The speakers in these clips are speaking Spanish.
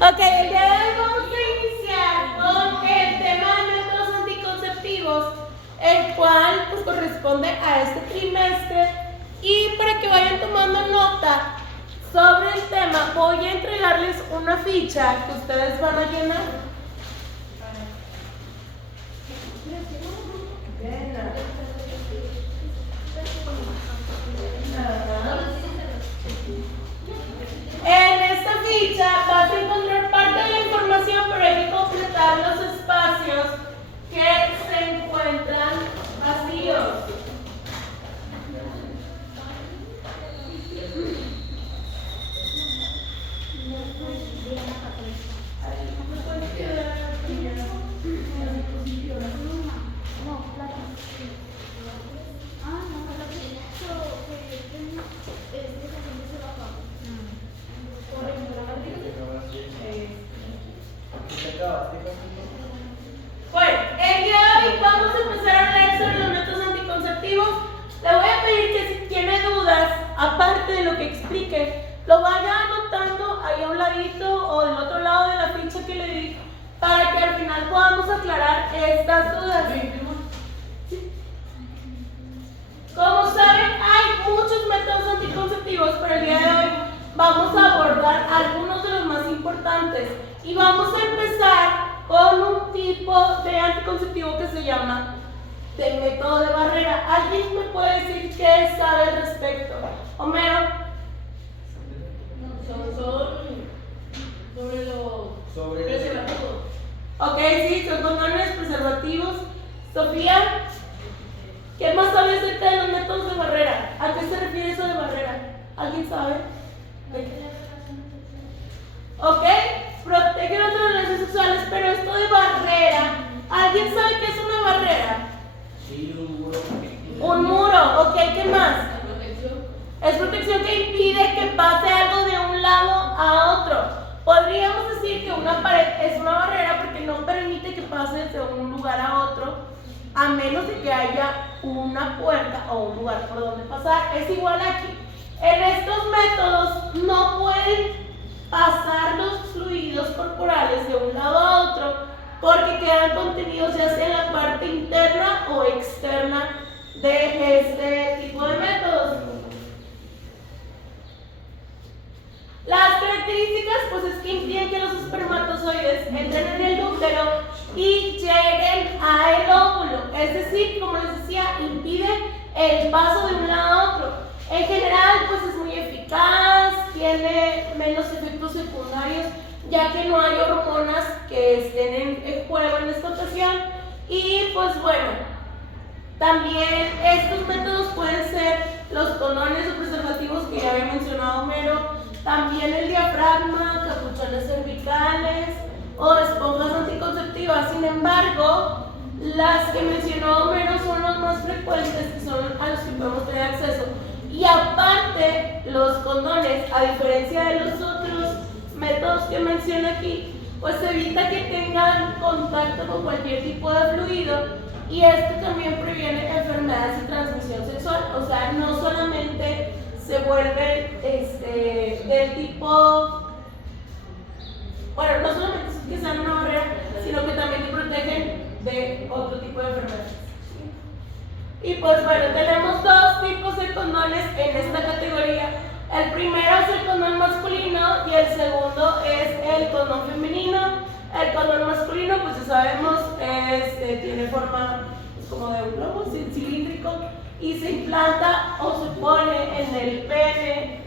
Ok, el día de hoy vamos a iniciar con el tema de métodos anticonceptivos, el cual pues corresponde a este trimestre, y para que vayan tomando nota sobre el tema voy a entregarles una ficha que ustedes van a llenar. En esta ficha vas a encontrar parte de la información, pero hay que completar los espacios que se encuentran vacíos. Bueno, el día de hoy vamos a empezar a hablar sobre los métodos anticonceptivos. Le voy a pedir que si tiene dudas, aparte de lo que explique, lo vaya anotando ahí a un ladito o del otro lado de la ficha que le di, para que al final podamos aclarar estas dudas. Como saben, hay muchos métodos anticonceptivos, pero el día de hoy vamos a abordar algunos de los más importantes. Y vamos a empezar con un tipo de anticonceptivo que se llama el método de barrera. ¿Alguien me puede decir qué sabe al respecto? Homero. Sobre preservativos. Ok, sí, son condones, preservativos. Sofía, ¿qué más sabe acerca de los métodos de barrera? ¿A qué se refiere eso de barrera? ¿Alguien sabe? Ok, protege las relaciones sexuales, pero esto de barrera, ¿alguien sabe qué es una barrera? Sí, un muro. Un muro, ok, ¿qué más? Es protección que impide que pase algo de un lado a otro. Podríamos decir que una pared es una barrera porque no permite que pase de un lugar a otro, a menos de que haya una puerta o un lugar por donde pasar. Es igual aquí. En estos métodos no pueden pasar los fluidos corporales de un lado a otro porque quedan contenidos ya sea en la parte interna o externa de este tipo de métodos. Las características pues es que impiden que los espermatozoides entren en el útero y lleguen al óvulo, es decir, como les decía, impide el paso de un lado a otro. En general pues es muy eficaz, tiene menos efectos secundarios ya que no hay hormonas que estén en juego en esta ocasión. Y pues bueno, también estos métodos pueden ser los condones o preservativos que ya había mencionado Homero, también el diafragma, capuchones cervicales o esponjas anticonceptivas. Sin embargo, las que mencionó Homero son las más frecuentes, que son a los que podemos tener acceso. Y aparte, los condones, a diferencia de los otros métodos que menciono aquí, pues evita que tengan contacto con cualquier tipo de fluido, y esto también previene enfermedades de transmisión sexual. O sea, no solamente se vuelven del tipo, bueno, no solamente es que sean una barrera, sino que también te protegen de otro tipo de enfermedades. Y pues bueno, tenemos dos tipos de condones en esta categoría. El primero es el condón masculino y el segundo es el condón femenino. El condón masculino, pues ya sabemos, tiene forma pues, como de un globo cilíndrico, y se implanta o se pone en el pene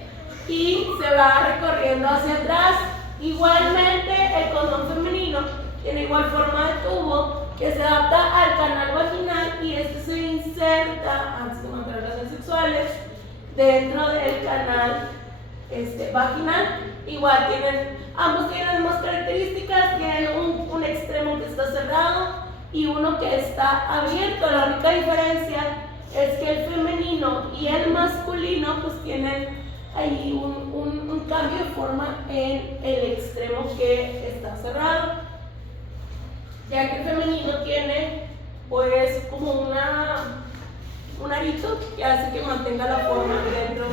y se va recorriendo hacia atrás. Igualmente, el condón femenino tiene igual forma de tubo que se adapta al canal vaginal, y este se inserta antes de mantener relaciones sexuales dentro del canal vaginal. Igual ambos tienen las mismas características, tienen un extremo que está cerrado y uno que está abierto. La única diferencia es que el femenino y el masculino pues tienen ahí un cambio de forma en el extremo que está cerrado, ya que el femenino tiene pues como un arito que hace que mantenga la forma dentro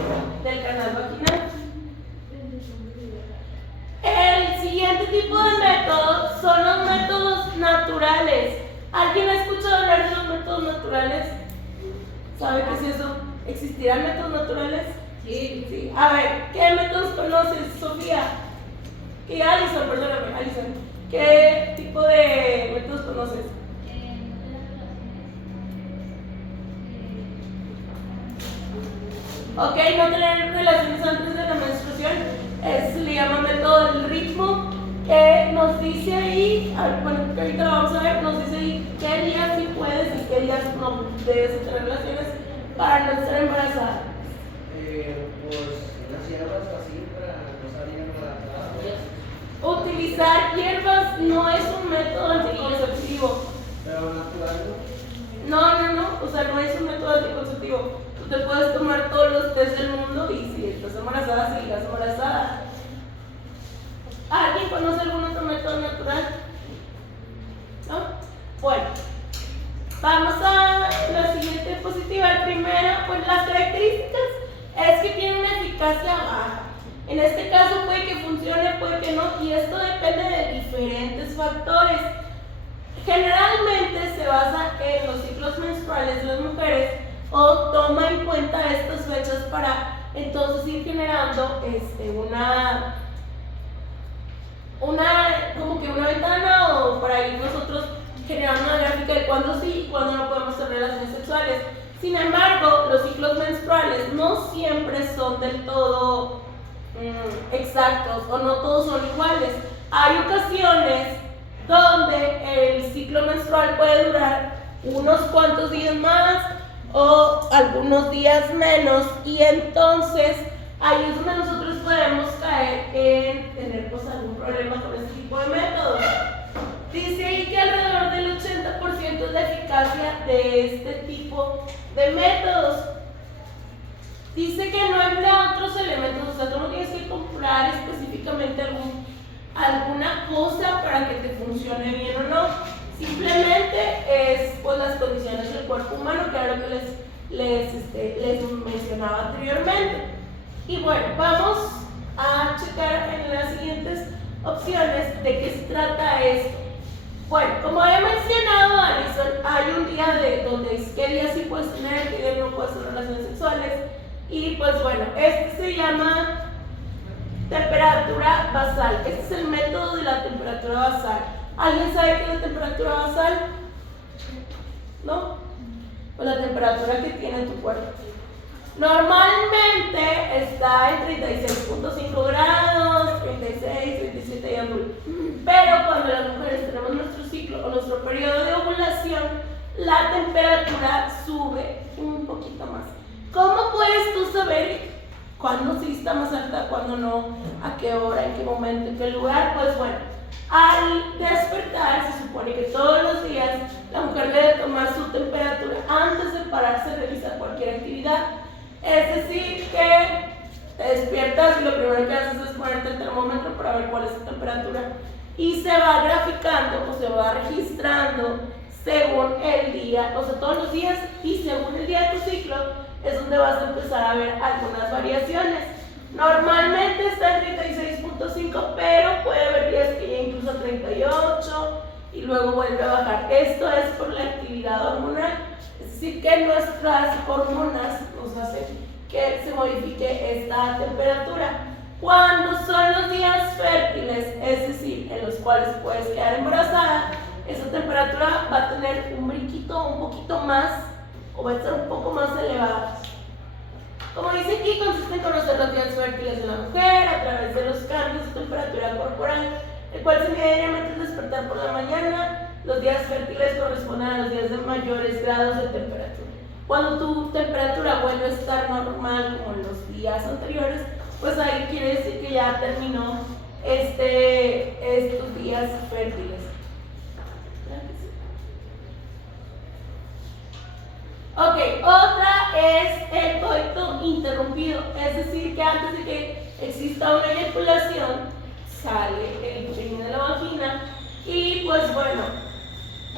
del canal vaginal. El siguiente siguiente tipo de métodos son los métodos naturales. ¿Alguien ha escuchado hablar de los métodos naturales? ¿Sabe qué es eso? ¿Existirán métodos naturales? Sí. Sí. A ver, ¿qué métodos conoces, Sofía? ¿Qué, Alison? Perdóname, Alison. ¿Qué tipo de métodos conoces? Ok, no tener relaciones antes de la menstruación, se le llama método del ritmo, que nos dice ahí, bueno, que ahorita lo vamos a ver, nos dice ahí qué días sí puedes y qué días no debes tener relaciones para no estar embarazada. Pues unas hierbas así para no salir embarazadas. Utilizar hierbas no es un método anticonceptivo. Pero natural. No, o sea, no es un método anticonceptivo. Tú te puedes tomar todos los test del mundo y si estás embarazada, seguirás embarazada. ¿Alguien conoce algún otro método natural? ¿No? Bueno, vamos a la siguiente diapositiva. El primero, pues las características es que tiene una eficacia baja. En este caso puede que funcione, puede que no, y esto depende de diferentes factores. Generalmente se basa en los ciclos menstruales de las mujeres o toma en cuenta estas fechas para entonces ir generando como que una ventana o para ir nosotros generando una gráfica de cuándo sí y cuándo no podemos tener relaciones sexuales. Sin embargo, los ciclos menstruales no siempre son del todo exactos o no todos son iguales. Hay ocasiones donde el ciclo menstrual puede durar unos cuantos días más o algunos días menos, y entonces ahí es donde nosotros podemos caer en tener pues algún problema con este tipo de métodos. Dice ahí que alrededor del 80% es la eficacia de este tipo de métodos. Dice que no emplea otros elementos, o sea, tú no tienes que comprar específicamente alguna cosa para que te funcione bien o no. Simplemente es pues las condiciones del cuerpo humano, que era lo que les mencionaba anteriormente. Y bueno, vamos a checar en las siguientes opciones de qué se trata esto. Bueno, como había mencionado Alison, hay un día donde es qué día sí puedes tener, qué día no puedes tener relaciones sexuales. Y pues bueno, este se llama temperatura basal. Este es el método de la temperatura basal. ¿Alguien sabe qué es la temperatura basal? ¿No? Pues la temperatura que tiene tu cuerpo. Normalmente está en 36.5 grados, 36, 37 y azul. Pero cuando las mujeres tenemos nuestro ciclo o nuestro periodo de ovulación, la temperatura sube un poquito más. ¿Cómo puedes tú saber cuándo sí está más alta, cuándo no, a qué hora, en qué momento, en qué lugar? Pues bueno, al despertar se supone que todos los días la mujer debe tomar su temperatura antes de pararse a realizar cualquier actividad. Es decir, que te despiertas y lo primero que haces es ponerte el termómetro para ver cuál es tu temperatura y se va graficando o se va registrando según el día, o sea, todos los días, y según el día de tu ciclo es donde vas a empezar a ver algunas variaciones. Normalmente está en 36.5, pero puede haber días que ya incluso a 38 y luego vuelve a bajar. Esto es por la actividad hormonal, es decir, que nuestras hormonas nos hacen que se modifique esta temperatura. Cuando son los días fértiles, es decir, en los cuales puedes quedar embarazada, esa temperatura va a tener un brinquito un poquito más, o va a estar un poco más elevada. Como dice aquí, consiste en conocer los días fértiles de la mujer a través de los cambios de temperatura corporal, el cual se mide diariamente al despertar por la mañana. Los días fértiles corresponden a los días de mayores grados de temperatura. Cuando tu temperatura vuelve a estar normal como en los días anteriores, pues ahí quiere decir que ya terminó estos días fértiles. Ok, otra es el coito interrumpido, es decir, que antes de que exista una eyaculación, sale el peine de la vagina y pues bueno,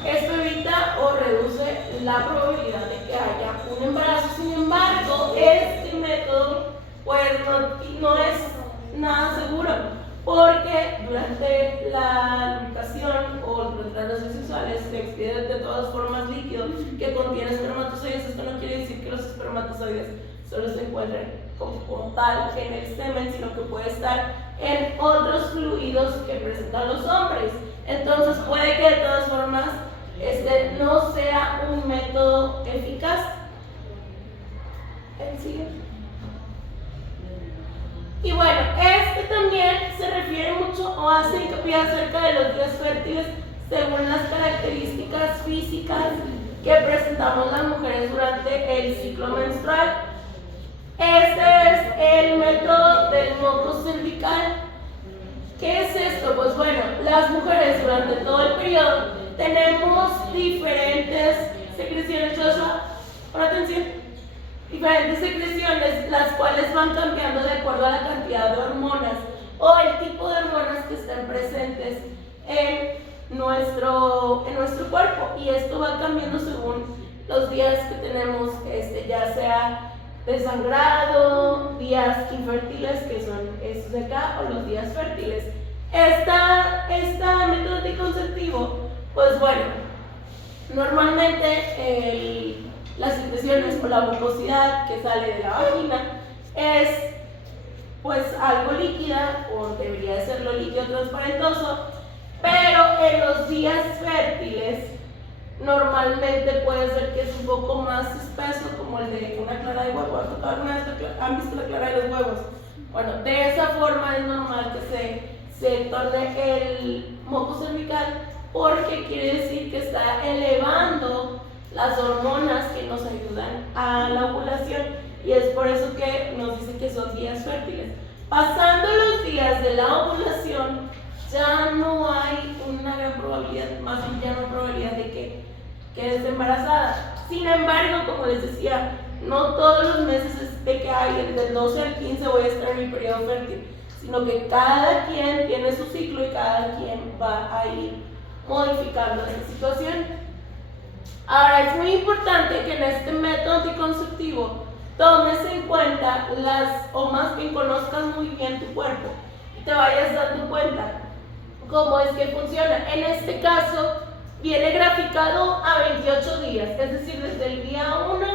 esto evita o reduce la probabilidad de que haya un embarazo. Sin embargo, este método pues no es nada seguro, porque durante la lubricación o durante las relaciones sexuales se expide de todas formas líquido que contiene espermatozoides. Esto no quiere decir que los espermatozoides solo se encuentren como tal en el semen, sino que puede estar en otros fluidos que presentan los hombres. Entonces puede que de todas formas no sea un método eficaz. El siguiente. Y bueno, también se refiere mucho o hace hincapié acerca de los días fértiles según las características físicas que presentamos las mujeres durante el ciclo menstrual. Este es el método del moco cervical. ¿Qué es esto? Pues bueno, las mujeres durante todo el periodo tenemos diferentes secreciones, Joshua, pon atención, diferentes secreciones, las cuales van cambiando de acuerdo a la cantidad de hormonas o el tipo de hormonas que estén presentes en nuestro cuerpo, y esto va cambiando según los días que tenemos, ya sea de sangrado, días infértiles, que son estos de acá, o los días fértiles. Esta método anticonceptivo, pues bueno, normalmente las secreciones o la mucosidad que sale de la vagina es pues algo líquida, o debería de serlo líquido transparentoso, pero en los días fértiles normalmente puede ser que es un poco más espeso, como el de una clara de huevo. ¿Han visto la clara de los huevos? Bueno, de esa forma es normal que se torne el moco cervical, porque quiere decir que está elevando las hormonas que nos ayudan a la ovulación, y es por eso que nos dice que son días fértiles. Pasando los días de la ovulación, ya no hay una gran probabilidad, más bien ya no hay probabilidad de que quedes embarazada. Sin embargo, como les decía, no todos los meses es de que hay del 12 al 15 voy a estar en mi periodo fértil, sino que cada quien tiene su ciclo y cada quien va a ir modificando esa situación. Ahora, es muy importante que en este método anticonceptivo tomes en cuenta o más bien conozcas muy bien tu cuerpo y te vayas dando cuenta cómo es que funciona. En este caso, viene graficado a 28 días, es decir, desde el día 1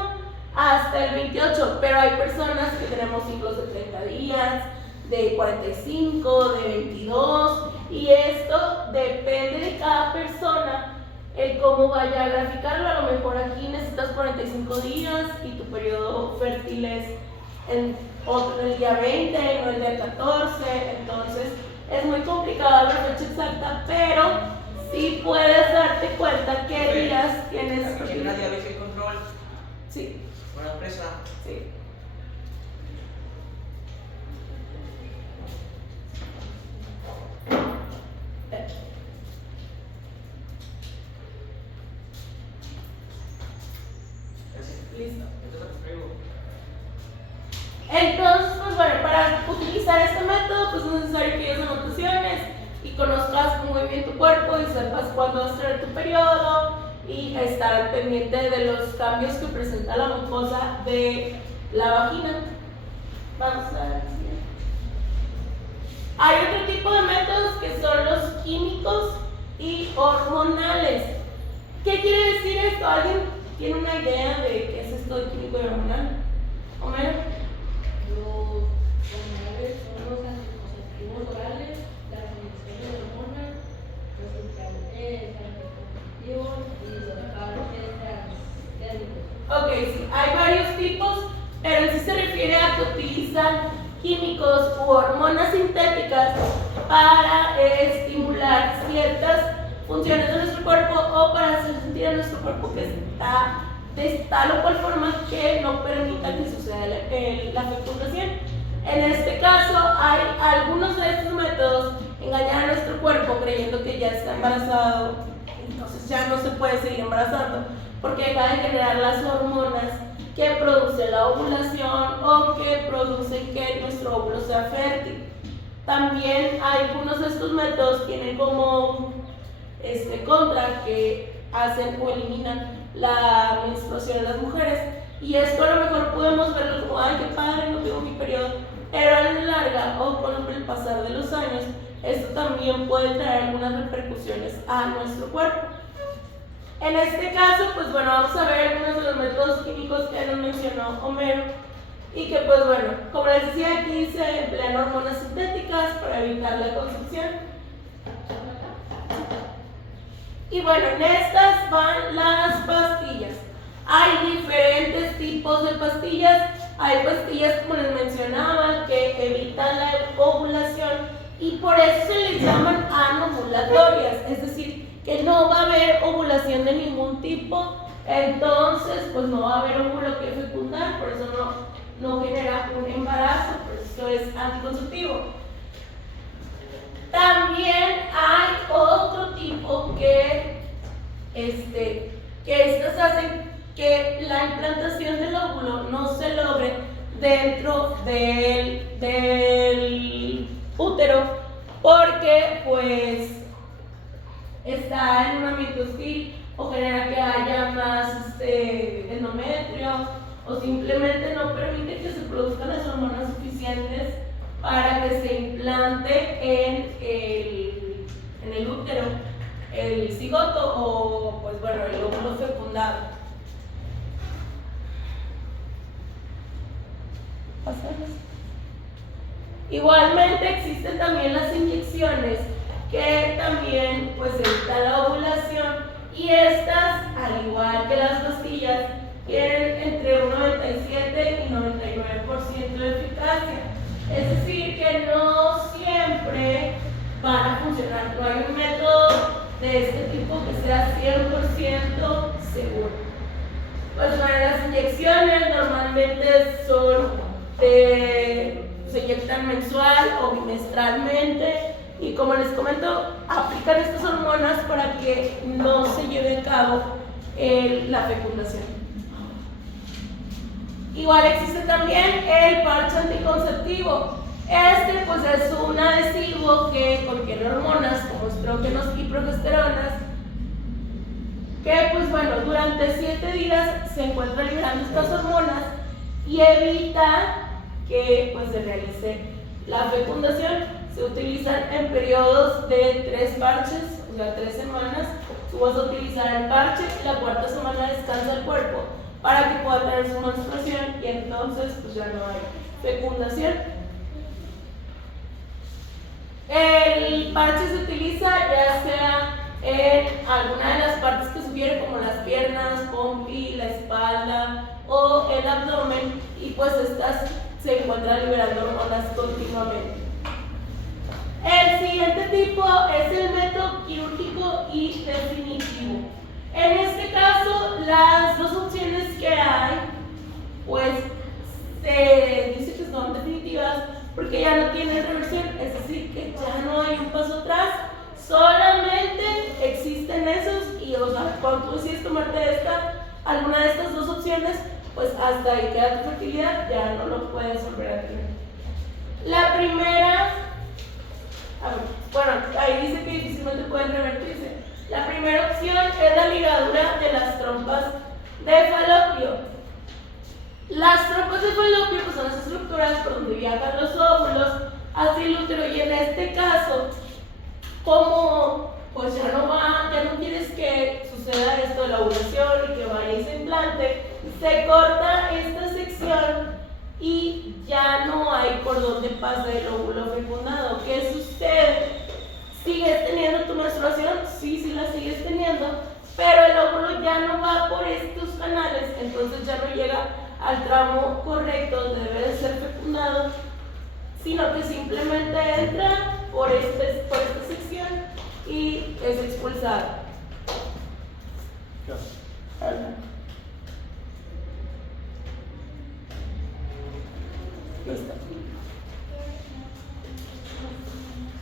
hasta el 28, pero hay personas que tenemos ciclos de 30 días, de 45, de 22, y esto depende de cada persona el cómo vaya a graficarlo. A lo mejor aquí necesitas 45 días y tu periodo fértil es el día 20, no el día 14, entonces es muy complicado la fecha exacta, pero sí puedes darte cuenta qué días tienes. ¿Aquí en la diabetes control? Sí. ¿Una empresa? Sí. Listo. Entonces, pues bueno, para utilizar este método, pues es necesario que lleves anotaciones y conozcas muy bien tu cuerpo y sepas cuándo vas a tener tu periodo y estar al pendiente de los cambios que presenta la mucosa de la vagina. Vamos a ver. Hay otro tipo de métodos que son los químicos y hormonales. ¿Qué quiere decir esto? ¿Alguien tiene una idea de qué es esto de químico y hormonal? ¿Homero? Los hormonales son los anticonceptivos orales, las inyecciones de hormonas, los anticonceptivos y los parches transdérmicos. Ok, sí, hay varios tipos, pero sí se refiere a que utilizan químicos u hormonas sintéticas para estimular ciertas funciones de nuestro cuerpo o para hacer sentir a nuestro cuerpo que está de tal o cual forma que no permita que suceda la fecundación. En este caso, hay algunos de estos métodos engañar a nuestro cuerpo creyendo que ya está embarazado, entonces ya no se puede seguir embarazando porque deja de generar las hormonas que producen la ovulación o que producen que nuestro óvulo sea fértil. También algunos de estos métodos tienen como contra que hacen o eliminan la menstruación en las mujeres, y esto a lo mejor podemos verlo como, ay, qué padre, no tengo mi periodo, pero a la larga o con el pasar de los años esto también puede traer algunas repercusiones a nuestro cuerpo. En este caso, pues bueno, vamos a ver algunos de los métodos químicos que nos mencionó Homero y que pues bueno, como les decía, aquí se emplean hormonas sintéticas para evitar la concepción. Y bueno, en estas van las pastillas. Hay diferentes tipos de pastillas. Hay pastillas, como les mencionaba, que evitan la ovulación y por eso se les llaman anovulatorias, es decir, que no va a haber ovulación de ningún tipo, entonces pues no va a haber óvulo que fecundar, por eso no genera un embarazo, por eso es anticonceptivo. También hay otro tipo que estas hacen que la implantación del óvulo no se logre dentro del útero porque pues está en un ambiente hostil o genera que haya más endometrio o simplemente no permite que se produzcan las hormonas suficientes para que se implante en el útero el cigoto o pues bueno el óvulo fecundado. Igualmente existen también las inyecciones que también pues evitan la ovulación y estas, al igual que las pastillas, tienen entre un 97 y 99% de eficacia. Es decir, que no siempre van a funcionar. No hay un método de este tipo que sea 100% seguro. Pues bueno, las inyecciones normalmente se inyectan mensual o bimestralmente y como les comento, aplican estas hormonas para que no se lleve a cabo la fecundación. Igual existe también el parche anticonceptivo. Este pues es un adhesivo que contiene hormonas como estrógenos y progesteronas que pues bueno, durante 7 días se encuentra liberando estas hormonas y evita que pues se realice la fecundación. Se utilizan en periodos de 3 parches, o sea 3 semanas. Tú vas a utilizar el parche y la 4ª semana descansa el cuerpo para que pueda tener su menstruación y entonces pues ya no hay fecundación. El parche se utiliza ya sea en alguna de las partes que sugiere como las piernas, pompi, la espalda o el abdomen y pues estas se encuentran liberando hormonas continuamente. El siguiente tipo es el método quirúrgico y definitivo. En este caso, las dos opciones que hay, pues se dice que son definitivas porque ya no tienen reversión, es decir, que ya no hay un paso atrás, solamente existen esos y o sea, cuando tú decides tomarte alguna de estas dos opciones, pues hasta ahí queda tu fertilidad, ya no lo puedes volver a tener. La primera, bueno, ahí dice que difícilmente pueden revertirse. La primera opción es la ligadura de las trompas de falopio. Las trompas de falopio pues, son las estructuras por donde viajan los óvulos hacia el útero y en este caso, como pues ya no quieres que suceda esto de la ovulación y que vaya y se implante, se corta esta sección y ya no hay por dónde pasa el óvulo fecundado. ¿Qué sucede? ¿Sigues teniendo tu menstruación? Sí la sigues teniendo, pero el óvulo ya no va por estos canales, entonces ya no llega al tramo correcto donde debe de ser fecundado, sino que simplemente entra por esta sección y es expulsado. Listo.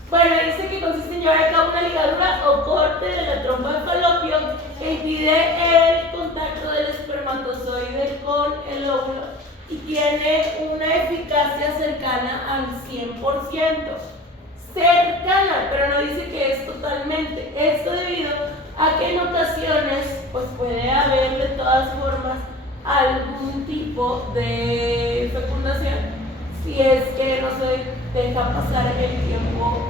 Bueno, dice que consiste en llevar a cabo una ligadura o corte de la trompa de falopio que impide el contacto del espermatozoide con el óvulo y tiene una eficacia cercana al 100%. Cercana, pero no dice que es totalmente. Esto debido a que en ocasiones pues puede haber de todas formas algún tipo de fecundación si es que no se deja pasar el tiempo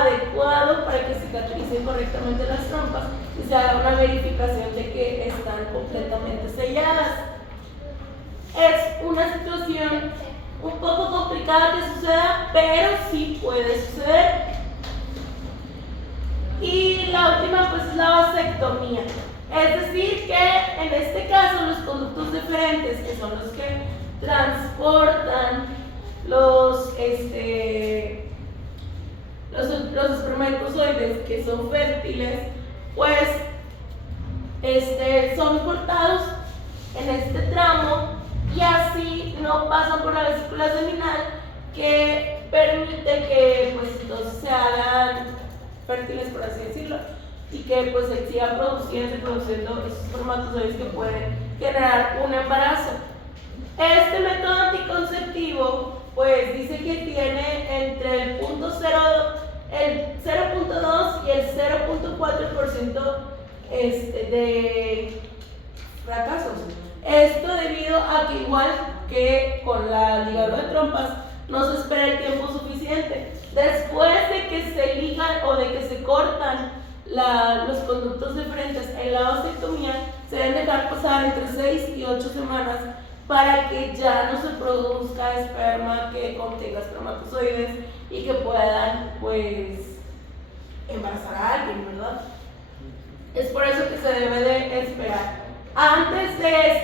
adecuado para que cicatricen correctamente las trompas y se haga una verificación de que están completamente selladas. Es una situación un poco complicada que suceda, pero sí puede suceder. Y la última pues es la vasectomía. Es decir que en este caso los conductos deferentes, que son los que transportan los espermatozoides que son fértiles, pues son cortados en este tramo y así no pasan por la vesícula seminal, que permite que pues entonces se hagan fértiles, por así decirlo, y que pues se sigan produciendo esos espermatozoides que pueden generar un embarazo. Este método anticonceptivo pues dice que tiene entre el 0.2 y el 0.4% de fracasos. Esto debido a que, igual que con la ligadura de trompas, no se espera el tiempo suficiente. Después de que se ligan o de que se cortan los conductos deferentes en la vasectomía, se deben dejar pasar entre 6 y 8 semanas para que ya no se produzca esperma que contenga espermatozoides y que puedan pues embarazar a alguien, ¿verdad? Es por eso que se debe de esperar.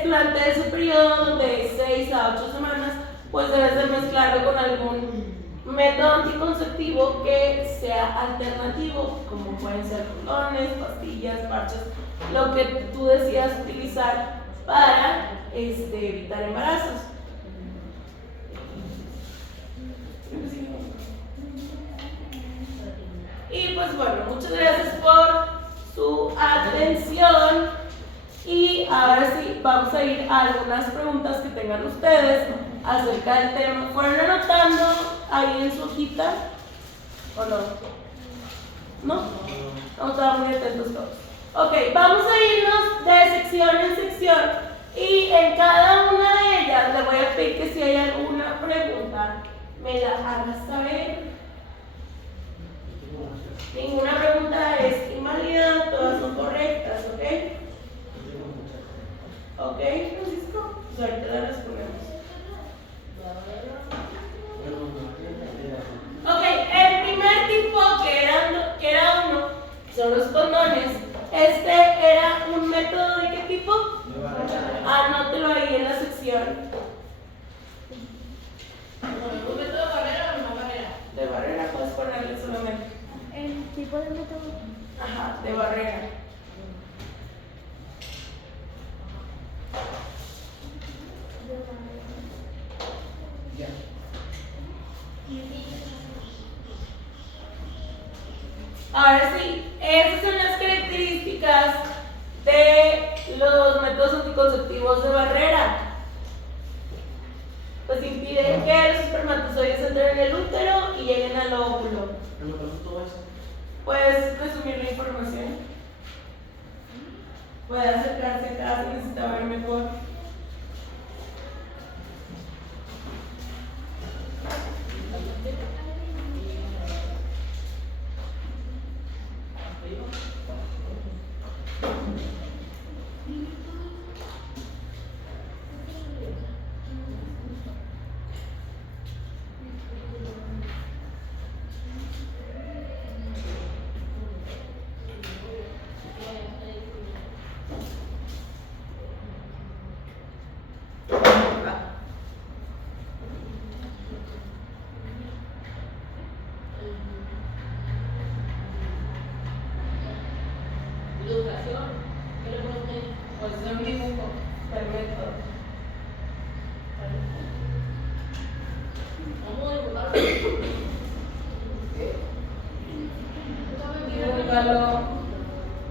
Durante ese periodo de 6 a 8 semanas, pues debes de mezclarlo con algún método anticonceptivo que sea alternativo, como pueden ser condones, pastillas, parches, lo que tú decidas utilizar para evitar embarazos. Y pues bueno, muchas gracias por su atención. Y ahora sí, vamos a ir a algunas preguntas que tengan ustedes acerca del tema. ¿Fueron anotando ahí en su hojita? ¿O no? ¿No? No, estaban muy atentos todos. Ok, vamos a irnos de sección en sección y en cada una de ellas le voy a pedir que si hay alguna pregunta me la haga saber. Ninguna pregunta es inválida, todas son correctas, ¿ok? ¿Ok, Francisco? Pues ahorita la respondemos. Ok, el primer tipo que era uno, son los condones. Este era un método ¿de qué tipo? Anótelo ahí en la sección. ¿Un método de barrera o no barrera? De barrera puedes ponerle solamente. ¿El tipo de método? Ajá, de barrera. Ahora sí, esas son las características de los métodos anticonceptivos de barrera. Pues impiden que los espermatozoides entren en el útero y lleguen al óvulo. ¿Puedes resumir la información? Puede acercarse acá si necesita ver mejor. Pues es un dibujo del método. ¿Cómo dibujar? Dibújalo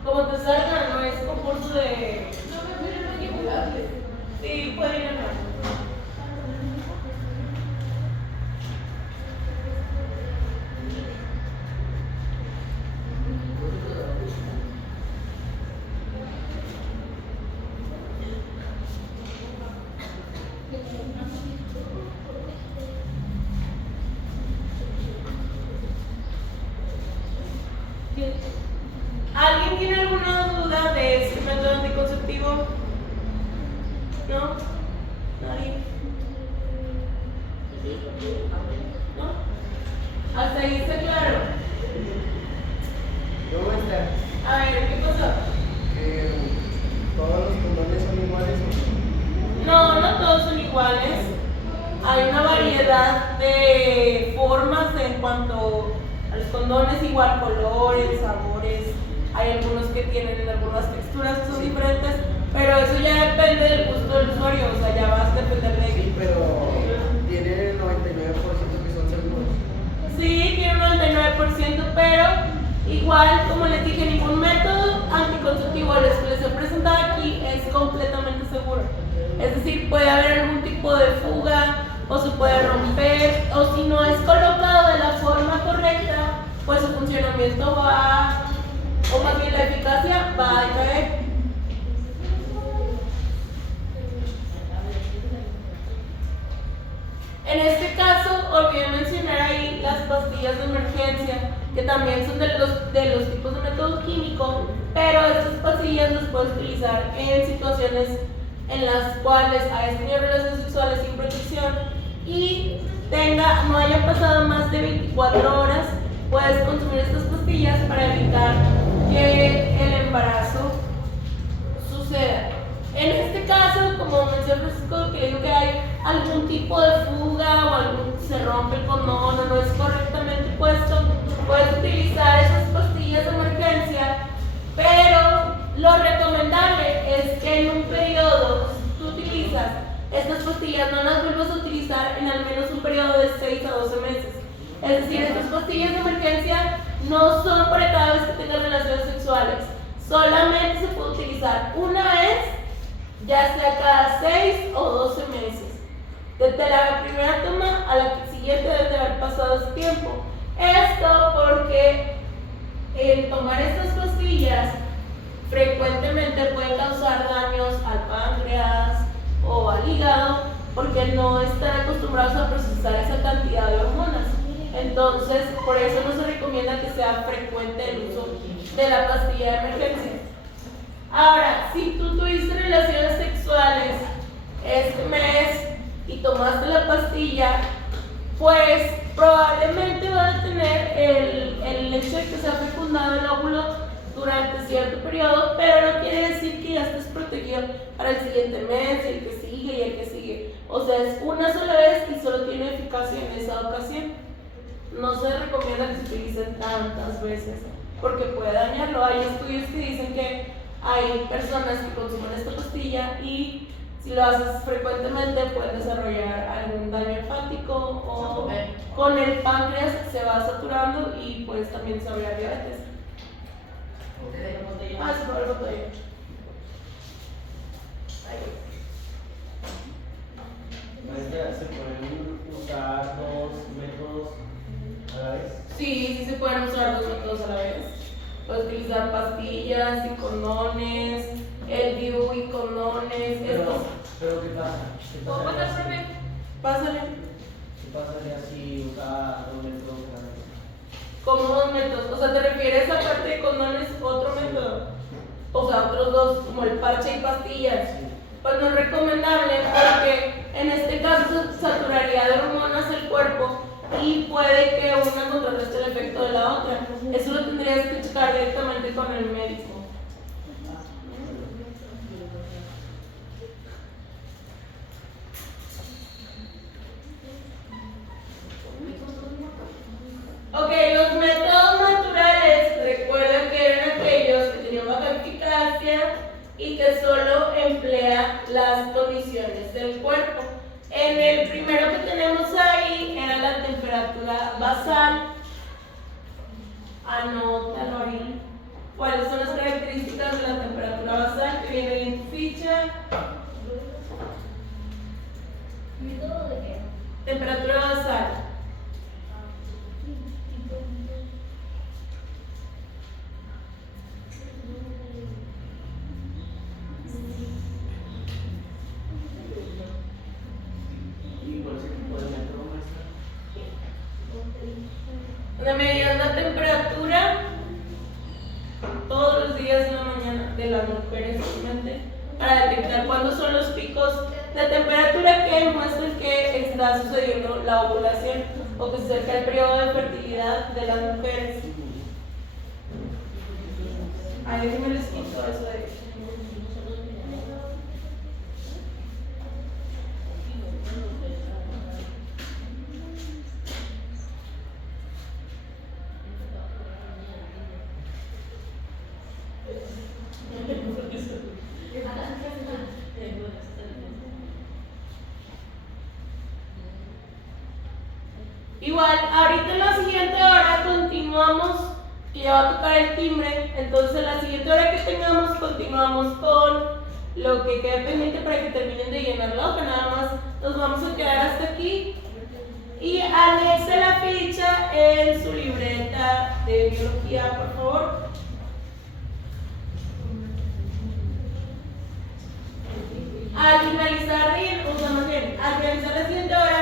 como te salga, no es concurso de. No me miren aquí jugarle. Sí, puede ir acá. ¿Qué? ¿Alguien tiene alguna duda de ese método anticonceptivo? ¿No? ¿Nadie? ¿No? Hasta ahí está claro. ¿Cómo está? A ver, ¿qué pasó? ¿Todos los condones son iguales o No, no todos son iguales. Hay una variedad de formas en cuanto a los condones, igual colores, sabores. Hay algunos que tienen algunas texturas que son diferentes, pero eso ya depende del gusto del usuario, o sea, ya vas a depender de sí, pero tiene el 99% que son seguros? Sí, tiene un 99%, pero igual, como les dije, ningún método anticonceptivo de los que les he presentado aquí es completamente seguro. Es decir, puede haber algún tipo de fuga, o se puede romper, o si no es colocado de la forma correcta, pues su funcionamiento va, o más bien la eficacia va a decaer. En este caso, olvidé mencionar ahí las pastillas de emergencia, que también son de los tipos de método químico, pero estas pastillas las puedes utilizar en situaciones en las cuales hayas tenido relaciones sexuales sin protección y no haya pasado más de 24 horas, puedes consumir estas pastillas para evitar que el embarazo suceda. En este caso, como mencionó Francisco, que digo que hay algún tipo de fuga o se rompe el condón o no es correctamente puesto, puedes utilizar esas pastillas de emergencia, pero lo recomendable es que en un periodo, si tú utilizas estas pastillas, no las vuelvas a utilizar en al menos un periodo de 6 a 12 meses. Es decir, estas pastillas de emergencia no son para cada vez que tengas relaciones sexuales, solamente se puede utilizar una vez, ya sea cada 6 o 12 meses. Desde la primera toma a la siguiente debe de haber pasado ese tiempo. Esto porque el tomar estas pastillas frecuentemente puede causar daños al páncreas o al hígado porque no están acostumbrados a procesar esa cantidad de hormonas. Entonces, por eso no se recomienda que sea frecuente el uso de la pastilla de emergencia. Ahora, si tú tuviste relaciones sexuales este mes y tomaste la pastilla, pues probablemente vas a tener el hecho de que se ha fecundado el óvulo durante cierto periodo, pero no quiere decir que ya estés protegido para el siguiente mes, el que sigue y el que sigue. O sea, es una sola vez y solo tiene eficacia en esa ocasión. No se recomienda que se utilice tantas veces porque puede dañarlo. Hay estudios que dicen que hay personas que consumen esta pastilla y si lo haces frecuentemente pueden desarrollar algún daño hepático o con el páncreas se va saturando y puedes también desarrollar diabetes. Ah, se fue el botella. Maestra, ¿se pueden usar dos métodos a la vez? Sí, sí se pueden usar dos métodos a la vez. Puedes utilizar pastillas y condones, el DIU y condones. Pero ¿qué pasa? ¿Cómo pasar, profe? Pásale. ¿Qué pasaría si usa dos métodos a la vez? ¿Cómo dos métodos? O sea, ¿te refieres a parte de condones otro método? O sea, otros dos, como el parche y pastillas. Sí. Pues no es recomendable porque en este caso se saturaría de hormonas el cuerpo y puede que una contrarreste el efecto de la otra. Eso lo tendrías que checar directamente con el médico. Ok, los métodos naturales, recuerden que eran aquellos que tenían baja eficacia y que solo emplea las condiciones del cuerpo. En el primero que tenemos ahí era la temperatura basal. Anótalo ahí. ¿Cuáles son las características de la temperatura basal que viene ahí en tu ficha? ¿Método de qué? Temperatura basal. ¿Y cuál es el tipo de método, maestra? Donde medías la temperatura las mujeres, obviamente, para detectar cuándo son los picos de temperatura que muestran que está sucediendo la ovulación o que se acerca el periodo de fertilidad de las mujeres. Ahí déjenme les quito eso de... Igual, ahorita en la siguiente hora continuamos, que ya va a tocar el timbre, entonces en la siguiente hora que tengamos continuamos con lo que quede pendiente para que terminen de llenar la hoja, nada más nos vamos a quedar hasta aquí y anexe la ficha en su libreta de biología, por favor. Al finalizar la siguiente hora